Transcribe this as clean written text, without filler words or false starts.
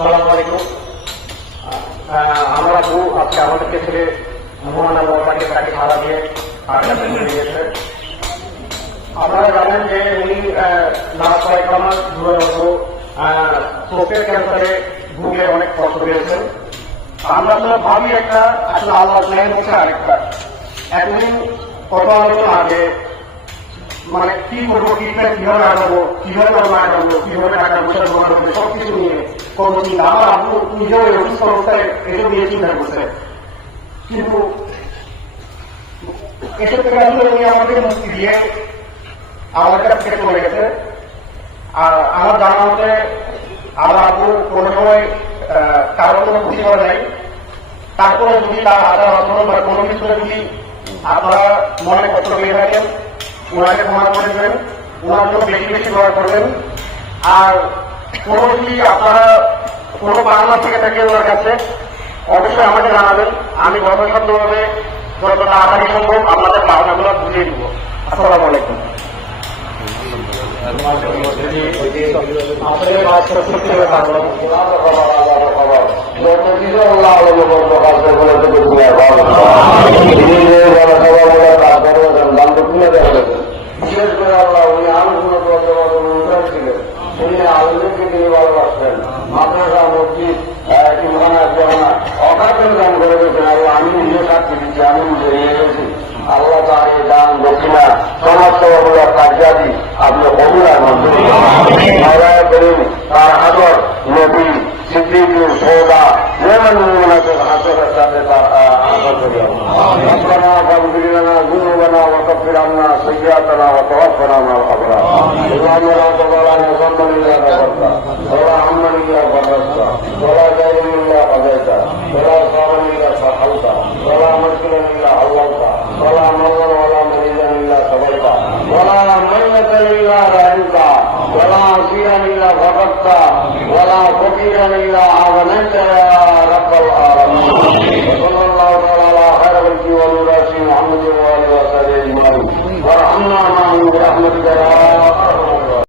আসসালামু আলাইকুম। আমরা আজকে আমাদেরকে ছেড়ে মহানা বাবাকে তাকে ভাড়া দিয়ে দিয়েছে। আপনারা জানেন যে উনি লাস্ট কয়েক মাস চোখের ক্যান্সারে ভুগে অনেক কষ্ট পেয়েছেন। আমরা আসলে ভাবি একটা, আসলে আল্লাহ প্ল্যান হচ্ছে আরেকটা। এতদিন কত আলোচনা আগে মানে কি করবো, ট্রিটমেন্ট কিভাবে আগাবো, কিভাবে আমরা আগাবো, কিভাবে টাকা পয়সা জমা করবে, সবকিছু নিয়ে কোনো চিন্তা। আমার আব্বু নিজেও অসুস্থ অবস্থায় এসব নিয়ে চিন্তা করছে, কিন্তু এসব থেকে আসলে উনি আমাকে মুক্তি দিয়ে আমার কাছ থেকে চলে গেছে। আর আমার জানা মতে আমার আব্বু কোনো সময় কারোর কোনো ক্ষতি করে নাই। তারপরে যদি তার আচার আচরণ বা কোনো কিছু যদি আপনারা মনে কষ্ট পেয়ে থাকেন, ওনাকে ক্ষমা করে দেবেন, ওনার জন্য বেশি বেশি দোয়া করবেন। আর কোনো যদি আপনারা কোনো পাওনা থেকে থাকে ওনার কাছে অবশ্যই আমাকে জানাবেন। আমি যথাসাধ্যভাবে যত তাড়াতাড়ি সম্ভব আপনাদের পাওনাগুলো বুঝিয়ে দিব। আসসালামু আলাইকুম। বিশেষ করে আল্লাহ উনি আলোচনা ছিলেন, উনি আলোচনাকে তিনি ভালোবাসতেন। মাদ্রাসা মসজিদ অকাতন দান করে গেছেন। আল্লাহ আমি নিজে সাক্ষী দিচ্ছি, আমি নিজে গেছি। আল্লাহ তার এই দান দক্ষিণা সমস্ত কার্যাদি আপনি কবুলার মন্ত্রী করেন। তার আদর নবী সিদ্দিকী সৌদা যেমন হাসরের সাথে তার আদর করি। ربنا فاغفر لنا ذنوبنا وكفر عنا سيئاتنا وتوفنا مع الابرار. اللهم لا تضع لنا ذنبا الا غفرته ولا هما الا فرجته ولا دينا الا قضيته ولا صابا الا صحوته ولا مشكلا الا حولته ولا مرضا ولا مريضا الا صبرته ولا ميتا الا رحمته ولا عصيا الا غفرته ولا فقيرا الا اغنيته يا رب العالمين.